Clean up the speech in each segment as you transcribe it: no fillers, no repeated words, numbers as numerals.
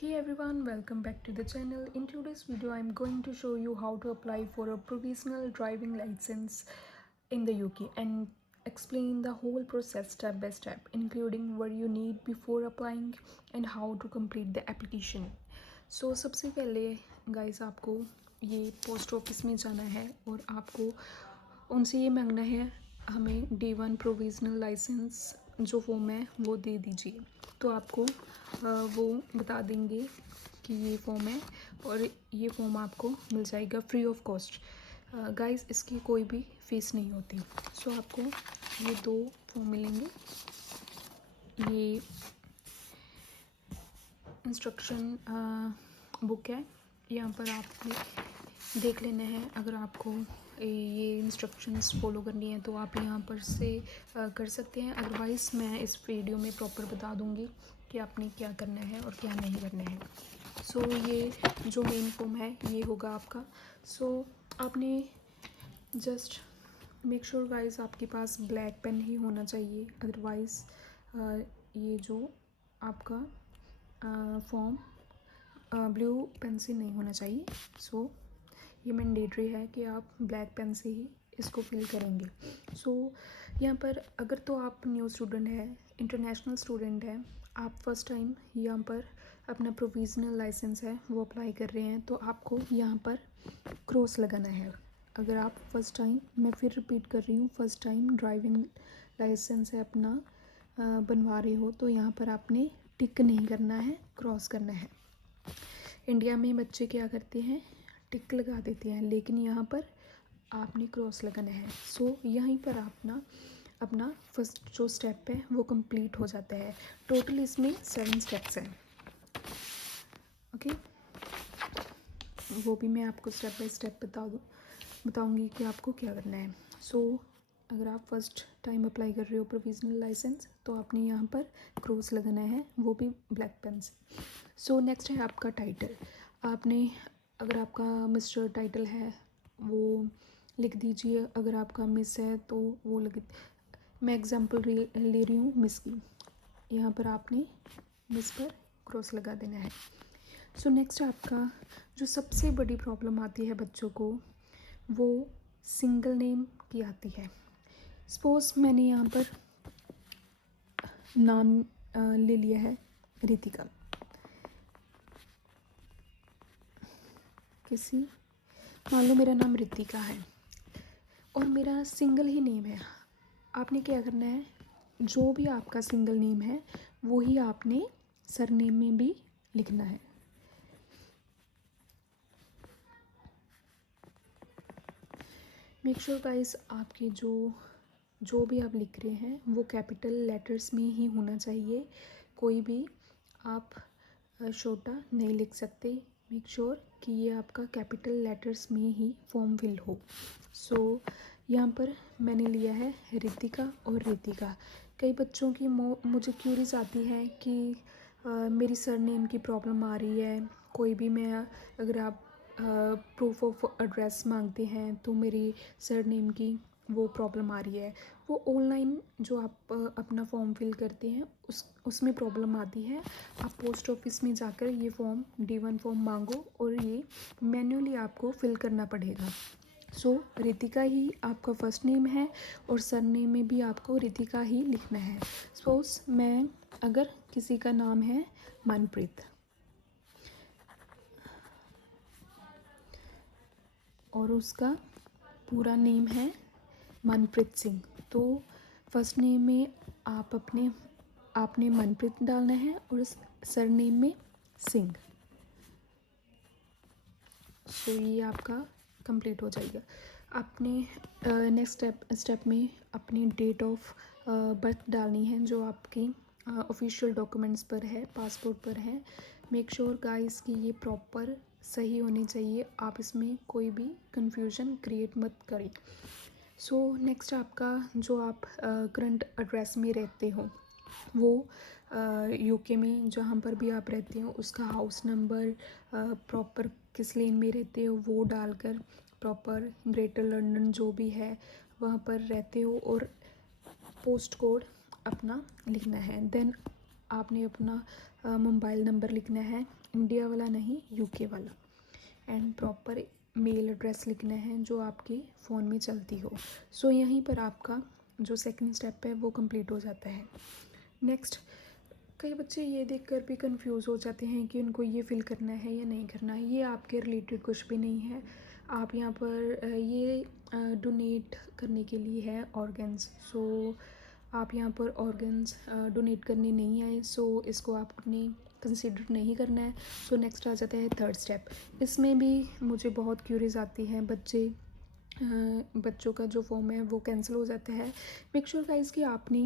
Hey everyone, welcome back to the channel. In today's video, I'm going to show you how to apply for a provisional driving license in the UK and explain the whole process step by step, including what you need before applying and how to complete the application. So सबसे पहले guys आपको ये post office में जाना है और आपको उनसे ये मांगना है हमें D1 प्रोविज़नल लाइसेंस जो फॉर्म है वो दे दीजिए। तो आपको वो बता देंगे कि ये फॉर्म है और ये फॉर्म आपको मिल जाएगा फ्री ऑफ कॉस्ट। गाइस इसकी कोई भी फ़ीस नहीं होती। सो आपको ये दो फॉर्म मिलेंगे। ये इंस्ट्रक्शन बुक है, यहाँ पर आपने देख लेना है। अगर आपको ये इंस्ट्रक्शंस फॉलो करनी है तो आप यहाँ पर से कर सकते हैं। अदरवाइज़ मैं इस वीडियो में प्रॉपर बता दूँगी कि आपने क्या करना है और क्या नहीं करना है। सो ये जो मेन फॉर्म है ये होगा आपका। सो आपने जस्ट मेक श्योर गाइस आपके पास ब्लैक पेन ही होना चाहिए। अदरवाइज़ ये जो आपका फॉर्म ब्लू पेन से नहीं होना चाहिए। सो ये मैंडेटरी है कि आप ब्लैक पेन से ही इसको फिल करेंगे। सो यहाँ पर अगर तो आप न्यू स्टूडेंट है, इंटरनेशनल स्टूडेंट है, आप फर्स्ट टाइम यहाँ पर अपना प्रोविज़नल लाइसेंस है वो अप्लाई कर रहे हैं, तो आपको यहाँ पर क्रॉस लगाना है। अगर आप फर्स्ट टाइम, मैं फिर रिपीट कर रही हूँ, फर्स्ट टाइम ड्राइविंग लाइसेंस है अपना बनवा रहे हो तो यहाँ पर आपने टिक नहीं करना है, क्रॉस करना है। इंडिया में बच्चे क्या करते हैं, टिक लगा देते हैं, लेकिन यहाँ पर आपने क्रॉस लगाना है। सो यहीं पर अपना फर्स्ट जो स्टेप है वो कंप्लीट हो जाता है। टोटल इसमें 7 स्टेप्स हैं। ओके, वो भी मैं आपको स्टेप बाय स्टेप बताऊँगी कि आपको क्या करना है। सो अगर आप फर्स्ट टाइम अप्लाई कर रहे हो प्रोविज़नल लाइसेंस तो आपने यहाँ पर क्रॉस लगाना है, वो भी ब्लैक पेन से। सो नेक्स्ट है आपका टाइटल। आपने अगर आपका मिस्टर टाइटल है वो लिख दीजिए, अगर आपका मिस है तो वो मैं एग्जांपल ले रही हूँ मिस की। यहाँ पर आपने मिस पर क्रॉस लगा देना है। सो नेक्स्ट आपका जो सबसे बड़ी प्रॉब्लम आती है बच्चों को वो सिंगल नेम की आती है। सपोज मैंने यहाँ पर नाम ले लिया है रितिका, मान लो मेरा नाम रितिका है और मेरा सिंगल ही नेम है। आपने क्या करना है, जो भी आपका सिंगल नेम है वो ही आपने सरनेम में भी लिखना है। मेक श्योर गाइस आपके जो भी आप लिख रहे हैं वो कैपिटल लेटर्स में ही होना चाहिए। कोई भी आप छोटा नहीं लिख सकते। मेक श्योर कि ये आपका कैपिटल लेटर्स में ही फॉर्म फिल हो। सो यहाँ पर मैंने लिया है रितिका और रितिका। कई बच्चों की मुझे क्यूरीज आती है कि मेरी सरनेम की प्रॉब्लम आ रही है। कोई भी मैं अगर आप प्रूफ ऑफ एड्रेस मांगते हैं तो मेरी सरनेम की वो प्रॉब्लम आ रही है। वो ऑनलाइन जो आप अपना फॉर्म फिल करते हैं उसमें प्रॉब्लम आती है। आप पोस्ट ऑफिस में जाकर ये फॉर्म D1 फॉर्म मांगो और ये मैन्युअली आपको फिल करना पड़ेगा। सो रितिका ही आपका फर्स्ट नेम है और सरनेम में भी आपको रितिका ही लिखना है। सपोज मैं अगर किसी का नाम है मनप्रीत और उसका पूरा नेम है मनप्रीत सिंह, तो फर्स्ट नेम में आपने मनप्रीत डालना है और सरनेम में सिंह। सो ये आपका कंप्लीट हो जाएगा। आपने नेक्स्ट स्टेप में अपनी डेट ऑफ बर्थ डालनी है जो आपकी ऑफिशियल डॉक्यूमेंट्स पर है, पासपोर्ट पर है। मेक श्योर गाइस कि ये प्रॉपर सही होनी चाहिए, आप इसमें कोई भी कंफ्यूजन क्रिएट मत करें। सो नेक्स्ट आपका जो आप करंट एड्रेस में रहते हो वो यूके में जहाँ पर भी आप रहते हो उसका हाउस नंबर, प्रॉपर किस लेन में रहते हो वो डालकर प्रॉपर ग्रेटर लंदन जो भी है वहाँ पर रहते हो और पोस्ट कोड अपना लिखना है। देन आपने अपना मोबाइल नंबर लिखना है, इंडिया वाला नहीं, यूके वाला। एंड प्रॉपर मेल एड्रेस लिखना है जो आपकी फ़ोन में चलती हो। सो यहीं पर आपका जो सेकंड स्टेप है वो कंप्लीट हो जाता है। नेक्स्ट, कई बच्चे ये देखकर भी कंफ्यूज हो जाते हैं कि उनको ये फिल करना है या नहीं करना है। ये आपके रिलेटेड कुछ भी नहीं है। आप यहाँ पर ये डोनेट करने के लिए है ऑर्गन्स। सो आप यहाँ पर ऑर्गन्स डोनेट करने नहीं आए, सो इसको आपने कंसिडर नहीं करना है। सो नेक्स्ट आ जाता है थर्ड स्टेप। इसमें भी मुझे बहुत क्यूरीज आती हैं, बच्चों का जो फॉर्म है वो कैंसिल हो जाता है। मेक श्योर गाइस कि आपने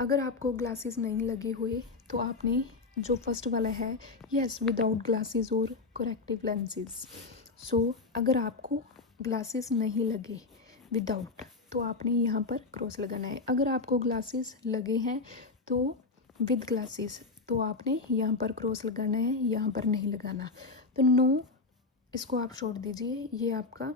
अगर आपको ग्लासेस नहीं लगे हुए तो आपने जो फर्स्ट वाला है, यस विदाउट ग्लासेस और करेक्टिव लेंसेज। सो अगर आपको ग्लासेस नहीं लगे विदाउट, तो आपने यहाँ पर क्रॉस लगाना है। अगर आपको ग्लासेस लगे हैं तो विद ग्लासेस, तो आपने यहाँ पर क्रॉस लगाना है, यहाँ पर नहीं लगाना। तो नो, इसको आप छोड़ दीजिए, ये आपका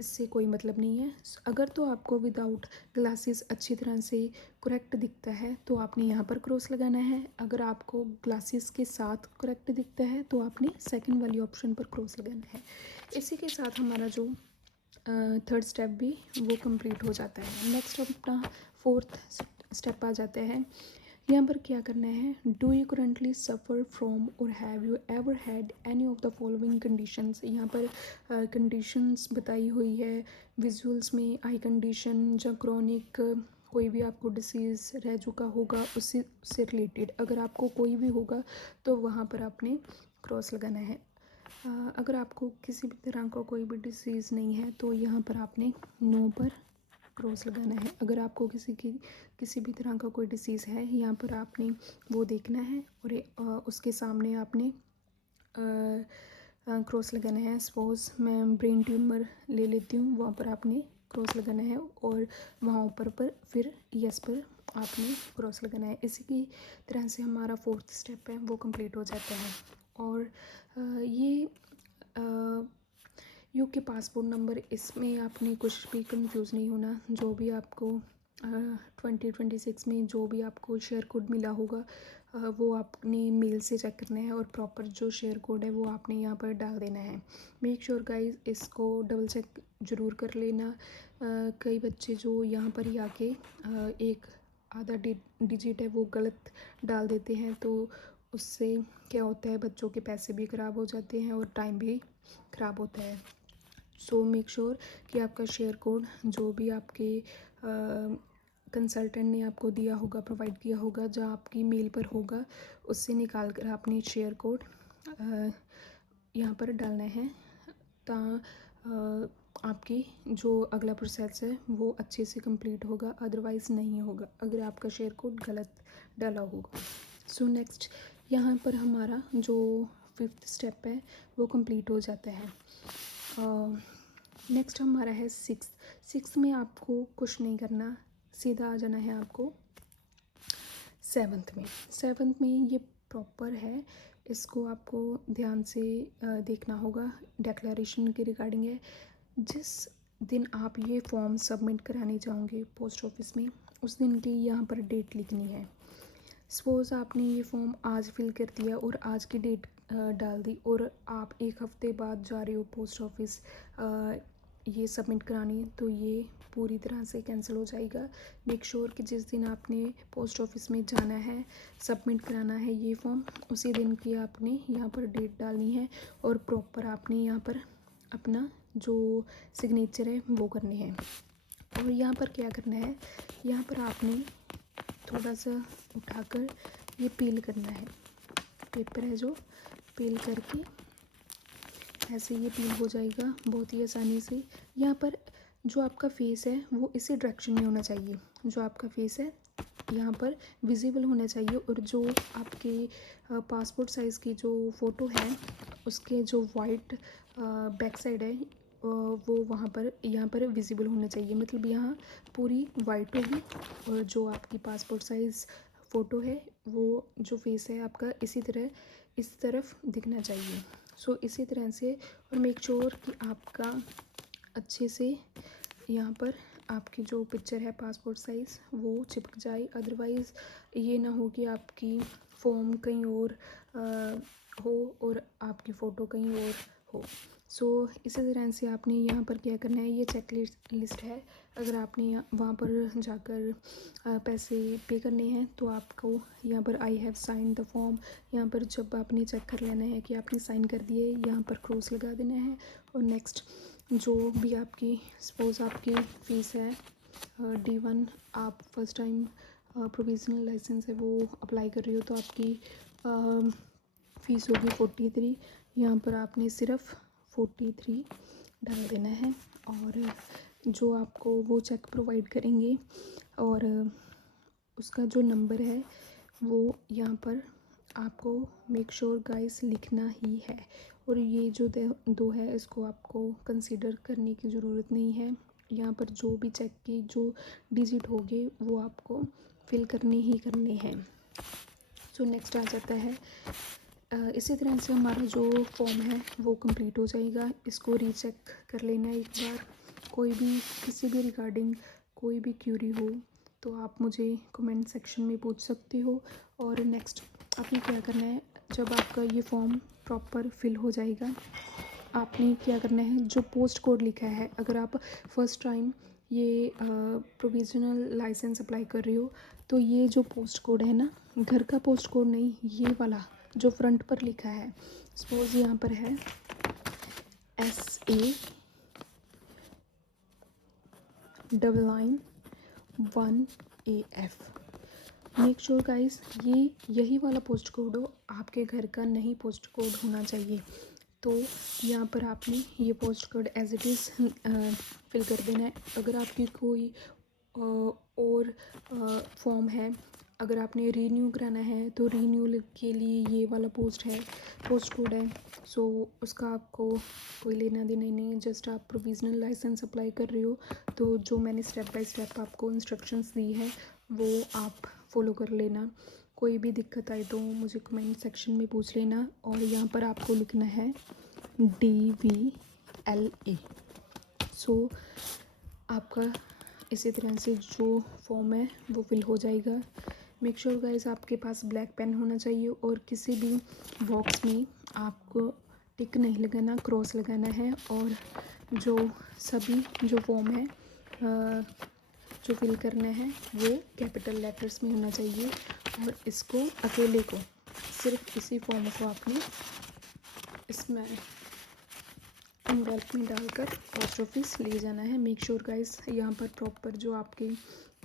इससे कोई मतलब नहीं है। अगर तो आपको विदाउट ग्लासेस अच्छी तरह से करेक्ट दिखता है तो आपने यहाँ पर क्रॉस लगाना है। अगर आपको ग्लासेस के साथ करेक्ट दिखता है तो आपने सेकंड वाली ऑप्शन पर क्रॉस लगाना है। इसी के साथ हमारा जो थर्ड स्टेप भी वो कंप्लीट हो जाता है। नेक्स्ट अपना फोर्थ स्टेप आ जाता है। यहाँ पर क्या करना है, do you currently suffer from or have you ever had any of the following conditions. यहाँ पर कंडीशंस बताई हुई है विजुअल्स में, आई कंडीशन या क्रॉनिक कोई भी आपको डिसीज़ रह चुका होगा उससे रिलेटेड। अगर आपको कोई भी होगा तो वहाँ पर आपने क्रॉस लगाना है। अगर आपको किसी भी तरह का कोई भी डिसीज़ नहीं है तो यहाँ पर आपने नो पर क्रॉस लगाना है। अगर आपको किसी भी तरह का कोई डिसीज़ है, यहाँ पर आपने वो देखना है और उसके सामने आपने क्रॉस लगाना है। सपोज़ मैं ब्रेन ट्यूमर ले लेती हूँ, वहाँ पर आपने क्रॉस लगाना है और वहाँ ऊपर पर फिर यस पर आपने क्रॉस लगाना है। इसी की तरह से हमारा फोर्थ स्टेप है वो कंप्लीट हो जाता है। और ये यूके पासपोर्ट नंबर, इसमें आपने कुछ भी कंफ्यूज नहीं होना। जो भी आपको 2026 में जो भी आपको शेयर कोड मिला होगा वो आपने मेल से चेक करना है और प्रॉपर जो शेयर कोड है वो आपने यहाँ पर डाल देना है। मेक श्योर गाइस इसको डबल चेक ज़रूर कर लेना। कई बच्चे जो यहाँ पर ही आके एक आधा डिजिट है वो गलत डाल देते हैं, तो उससे क्या होता है, बच्चों के पैसे भी ख़राब हो जाते हैं और टाइम भी ख़राब होता है। सो मेक श्योर कि आपका शेयर कोड जो भी आपके कंसल्टेंट ने आपको दिया होगा, प्रोवाइड किया होगा, जो आपकी मेल पर होगा, उससे निकाल कर आपने शेयर कोड यहाँ पर डालना है, आपकी जो अगला प्रोसेस है वो अच्छे से कंप्लीट होगा। अदरवाइज़ नहीं होगा अगर आपका शेयर कोड गलत डाला होगा। सो नेक्स्ट यहाँ पर हमारा जो फिफ्थ स्टेप है वो कंप्लीट हो जाता है। नेक्स्ट हमारा है सिक्स में आपको कुछ नहीं करना, सीधा आ जाना है आपको सेवन्थ में ये प्रॉपर है, इसको आपको ध्यान से देखना होगा। डिक्लेरेशन के रिगार्डिंग है। जिस दिन आप ये फॉर्म सबमिट कराने जाओगे पोस्ट ऑफिस में, उस दिन की यहाँ पर डेट लिखनी है। सपोज़ आपने ये फॉर्म आज फिल कर दिया और आज की डेट डाल दी और आप एक हफ़्ते बाद जा रहे हो पोस्ट ऑफिस ये सबमिट करानी, तो ये पूरी तरह से कैंसिल हो जाएगा। मेक श्योर कि जिस दिन आपने पोस्ट ऑफिस में जाना है, सबमिट कराना है ये फॉर्म, उसी दिन की आपने यहाँ पर डेट डालनी है और प्रॉपर आपने यहाँ पर अपना जो सिग्नेचर है वो करने हैं। और यहाँ पर क्या करना है, यहाँ पर आपने थोड़ा सा उठाकर ये पील करना है, पेपर है जो पील करके ऐसे ये पील हो जाएगा बहुत ही आसानी से। यहाँ पर जो आपका फेस है वो इसी डायरेक्शन में होना चाहिए, जो आपका फेस है यहाँ पर विजिबल होना चाहिए और जो आपके पासपोर्ट साइज़ की जो फ़ोटो है उसके जो वाइट बैक साइड है वो वहाँ पर यहाँ पर विजिबल होना चाहिए। मतलब यहाँ पूरी वाइट होगी और जो आपकी पासपोर्ट साइज़ फ़ोटो है वो जो फेस है आपका इसी तरह इस तरफ दिखना चाहिए। सो इसी तरह से, और मेक श्योर कि आपका अच्छे से यहाँ पर आपकी जो पिक्चर है पासपोर्ट साइज़ वो चिपक जाए। अदरवाइज़ ये ना हो कि आपकी फॉर्म कहीं और हो और आपकी फ़ोटो कहीं और हो। सो इसी तरह से आपने यहाँ पर क्या करना है, ये चेक लिस्ट है। अगर आपने वहाँ पर जाकर पैसे पे करने हैं तो आपको यहाँ पर I have sign the form, यहाँ पर जब आपने चेक कर लेना है कि आपने साइन कर दिए, यहाँ पर क्रॉस लगा देना है। और नेक्स्ट जो भी आपकी सपोज़ आपकी फ़ीस है D1, आप फर्स्ट टाइम प्रोविज़नल लाइसेंस है वो अप्लाई कर रही हो तो आपकी फ़ीस होगी 43। यहाँ पर आपने सिर्फ 43 डाल देना है। और जो आपको वो चेक प्रोवाइड करेंगे और उसका जो नंबर है वो यहाँ पर आपको मेक श्योर गाइस लिखना ही है। और ये जो दो है इसको आपको कंसीडर करने की ज़रूरत नहीं है। यहाँ पर जो भी चेक की जो डिजिट होंगे वो आपको फिल करने ही करने हैं। सो नेक्स्ट आ जाता है इसी तरह से हमारा जो फॉर्म है वो कंप्लीट हो जाएगा। इसको रीचेक कर लेना एक बार। कोई भी किसी भी रिगार्डिंग कोई भी क्यूरी हो तो आप मुझे कमेंट सेक्शन में पूछ सकते हो। और नेक्स्ट आपने क्या करना है, जब आपका ये फॉर्म प्रॉपर फिल हो जाएगा आपने क्या करना है, जो पोस्ट कोड लिखा है, अगर आप फर्स्ट टाइम ये प्रोविज़नल लाइसेंस अप्लाई कर रही हो तो ये जो पोस्ट कोड है ना, घर का पोस्ट कोड नहीं, ये वाला जो फ्रंट पर लिखा है, सपोज यहाँ पर है SA double line 1AF। Make sure guys ये यही वाला पोस्ट कोड हो, आपके घर का नहीं पोस्ट कोड होना चाहिए। तो यहाँ पर आपने ये post code as it is fill कर देना है। अगर आपकी कोई और फॉर्म है, अगर आपने रीन्यू कराना है तो रीन्यू के लिए ये वाला पोस्ट कोड है। सो उसका आपको कोई लेना देना नहीं है। जस्ट आप प्रोविज़नल लाइसेंस अप्लाई कर रहे हो तो जो मैंने स्टेप बाय स्टेप आपको इंस्ट्रक्शंस दी है वो आप फॉलो कर लेना। कोई भी दिक्कत आए तो मुझे कमेंट सेक्शन में पूछ लेना। और यहाँ पर आपको लिखना है DVLA। सो आपका इसी तरह से जो फॉर्म है वो फिल हो जाएगा। मेक श्योर गाइस आपके पास ब्लैक पेन होना चाहिए और किसी भी बॉक्स में आपको टिक नहीं लगाना, क्रॉस लगाना है। और जो सभी जो फॉर्म है जो फिल करना है वो कैपिटल लेटर्स में होना चाहिए। और इसको अकेले को सिर्फ इसी फॉर्म को आपने इसमें एनवेल्प में डालकर पोस्ट ऑफिस ले जाना है। मेक श्योर गाइस यहाँ पर प्रॉपर जो आपके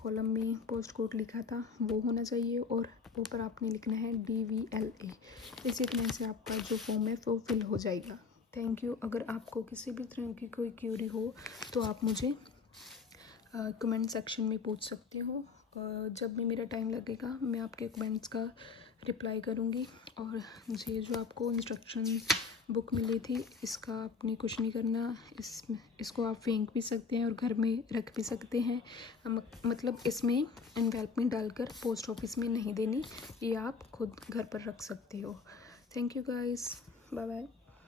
कॉलम में पोस्ट कोड लिखा था वो होना चाहिए और ऊपर आपने लिखना है DVLA। इसी तरह से आपका जो फॉर्म है वो फिल हो जाएगा। Thank you. अगर आपको किसी भी तरह की कोई क्यूरी हो तो आप मुझे कमेंट सेक्शन में पूछ सकते हो। जब भी मेरा टाइम लगेगा मैं आपके कमेंट्स का रिप्लाई करूँगी। और मुझे जो आपको इंस्ट्रक्शन बुक मिली थी इसका आपने कुछ नहीं करना, इसको आप फेंक भी सकते हैं और घर में रख भी सकते हैं। मतलब इसमें एनवेल्प में डालकर पोस्ट ऑफिस में नहीं देनी, ये आप खुद घर पर रख सकते हो। Thank you guys, bye bye.